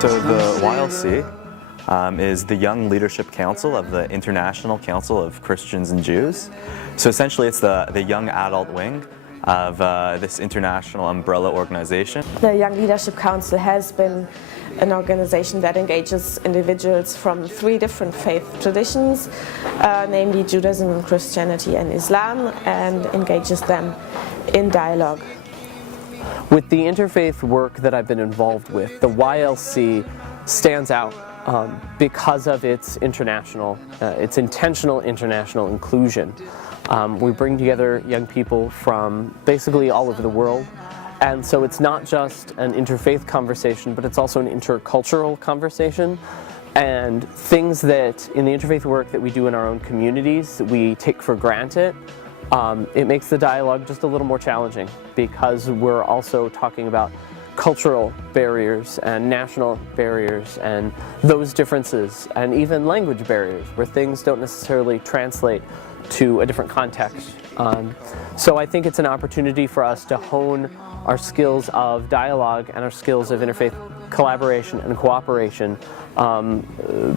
So the YLC is the Young Leadership Council of the International Council of Christians and Jews. So essentially it's the young adult wing of this international umbrella organization. The Young Leadership Council has been an organization that engages individuals from 3 different faith traditions, namely Judaism, Christianity and Islam, and engages them in dialogue. With the interfaith work that I've been involved with, the YLC stands out because of its intentional international inclusion. We bring together young people from basically all over the world, and so it's not just an interfaith conversation, but it's also an intercultural conversation. And things that in the interfaith work that we do in our own communities that we take for granted, it makes the dialogue just a little more challenging because we're also talking about cultural barriers and national barriers and those differences, and even language barriers where things don't necessarily translate to a different context. So I think it's an opportunity for us to hone our skills of dialogue and our skills of interfaith collaboration and cooperation,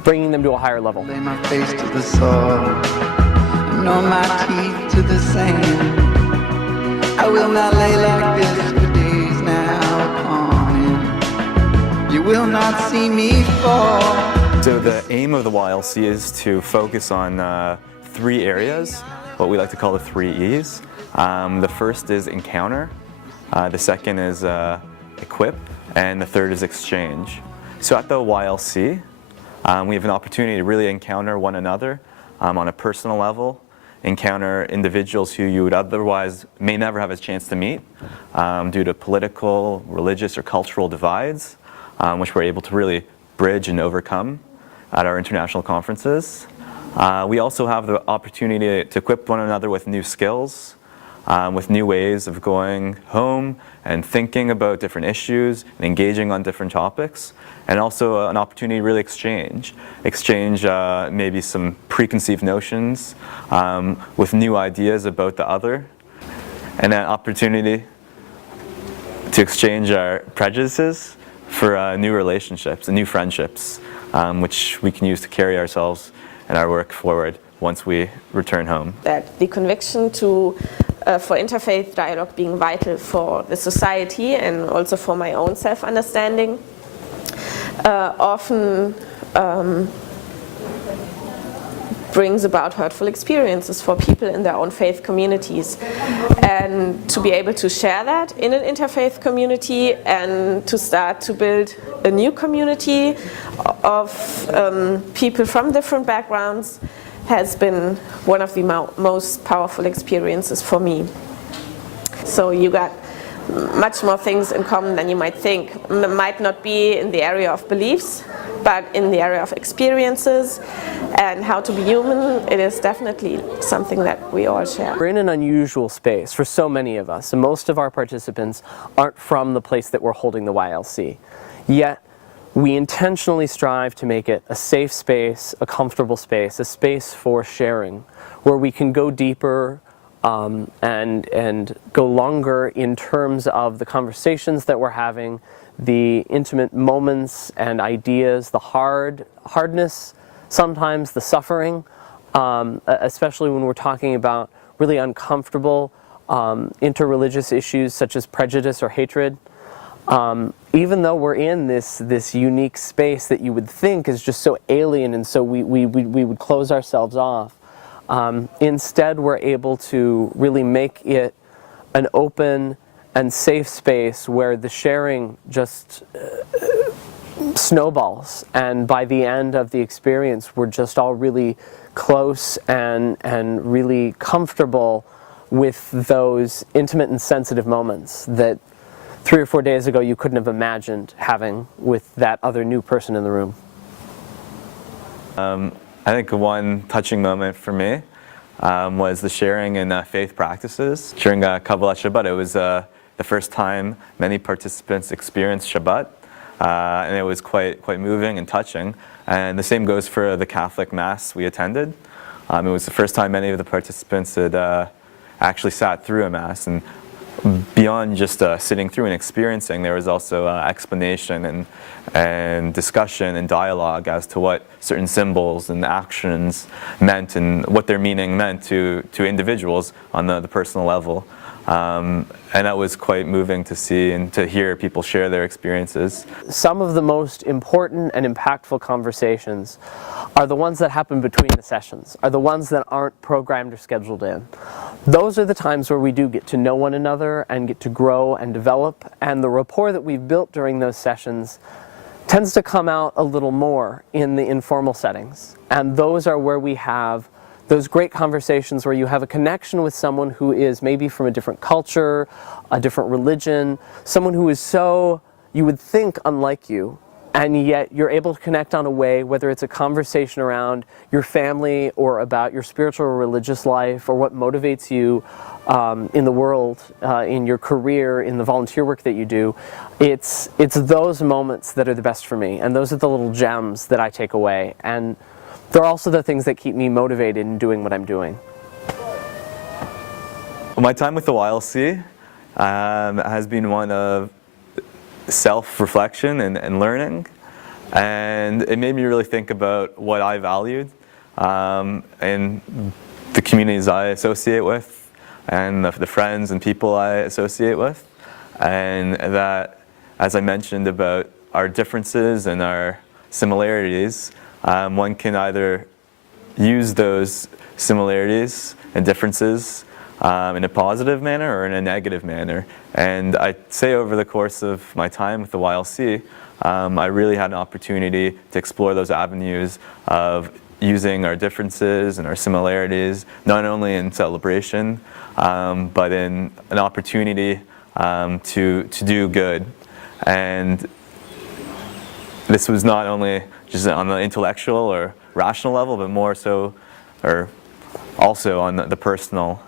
bringing them to a higher level. Lay my face to the soil, nor my teeth to the sand. I will not lay like this for days now upon end. You will not see me fall. So the aim of the YLC is to focus on 3 areas, what we like to call the 3 E's. The first is encounter, the second is equip, and the third is exchange. So at the YLC, we have an opportunity to really encounter one another on a personal level, encounter individuals who you would otherwise may never have a chance to meet due to political, religious, or cultural divides, which we're able to really bridge and overcome at our international conferences. We also have the opportunity to equip one another with new skills, with new ways of going home and thinking about different issues and engaging on different topics, and also an opportunity to really exchange maybe some preconceived notions with new ideas about the other, and an opportunity to exchange our prejudices for new relationships and new friendships, which we can use to carry ourselves and our work forward once we return home. That the conviction for interfaith dialogue being vital for the society and also for my own self-understanding often brings about hurtful experiences for people in their own faith communities. And to be able to share that in an interfaith community and to start to build a new community of people from different backgrounds has been one of the most powerful experiences for me. So you got much more things in common than you might think. Might not be in the area of beliefs, but in the area of experiences and how to be human. It is definitely something that we all share. We're in an unusual space for so many of us, and most of our participants aren't from the place that we're holding the YLC. Yet, we intentionally strive to make it a safe space, a comfortable space, a space for sharing, where we can go deeper and go longer in terms of the conversations that we're having, the intimate moments and ideas, the hardness, sometimes the suffering, especially when we're talking about really uncomfortable interreligious issues such as prejudice or hatred. Even though we're in this unique space that you would think is just so alien and so we would close ourselves off, instead we're able to really make it an open and safe space where the sharing just snowballs, and by the end of the experience we're just all really close and really comfortable with those intimate and sensitive moments that 3 or 4 days ago you couldn't have imagined having with that other new person in the room. I think one touching moment for me was the sharing in faith practices. During Kabbalat Shabbat, it was the first time many participants experienced Shabbat, and it was quite moving and touching. And the same goes for the Catholic Mass we attended. It was the first time many of the participants had actually sat through a Mass, and beyond just sitting through and experiencing, there was also explanation and discussion and dialogue as to what certain symbols and actions meant and what their meaning meant to individuals on the personal level. And that was quite moving to see and to hear people share their experiences. Some of the most important and impactful conversations are the ones that happen between the sessions, are the ones that aren't programmed or scheduled in. Those are the times where we do get to know one another and get to grow and develop, and the rapport that we've built during those sessions tends to come out a little more in the informal settings. And those are where we have those great conversations where you have a connection with someone who is maybe from a different culture, a different religion, someone who is so, you would think, unlike you, and yet you're able to connect on a way, whether it's a conversation around your family or about your spiritual or religious life or what motivates you in the world, in your career, in the volunteer work that you do. It's those moments that are the best for me, and those are the little gems that I take away. And they're also the things that keep me motivated in doing what I'm doing. My time with the YLC has been one of self-reflection and learning, and it made me really think about what I valued and the communities I associate with and the friends and people I associate with, and that, as I mentioned about our differences and our similarities, one can either use those similarities and differences in a positive manner or in a negative manner. And I'd say over the course of my time with the YLC, I really had an opportunity to explore those avenues of using our differences and our similarities, not only in celebration, but in an opportunity to do good. And this was not only just on the intellectual or rational level, but more so, or also on the personal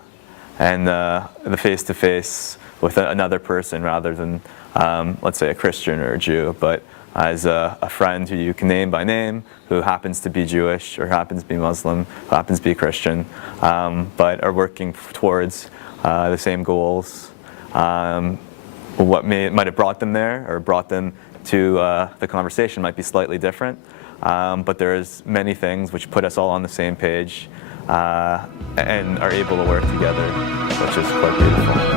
and the face-to-face with another person rather than, let's say, a Christian or a Jew, but as a friend who you can name by name, who happens to be Jewish or happens to be Muslim, who happens to be Christian, but are working towards the same goals. What might have brought them there or brought them to the conversation might be slightly different, but there's many things which put us all on the same page and are able to work together, which is quite beautiful.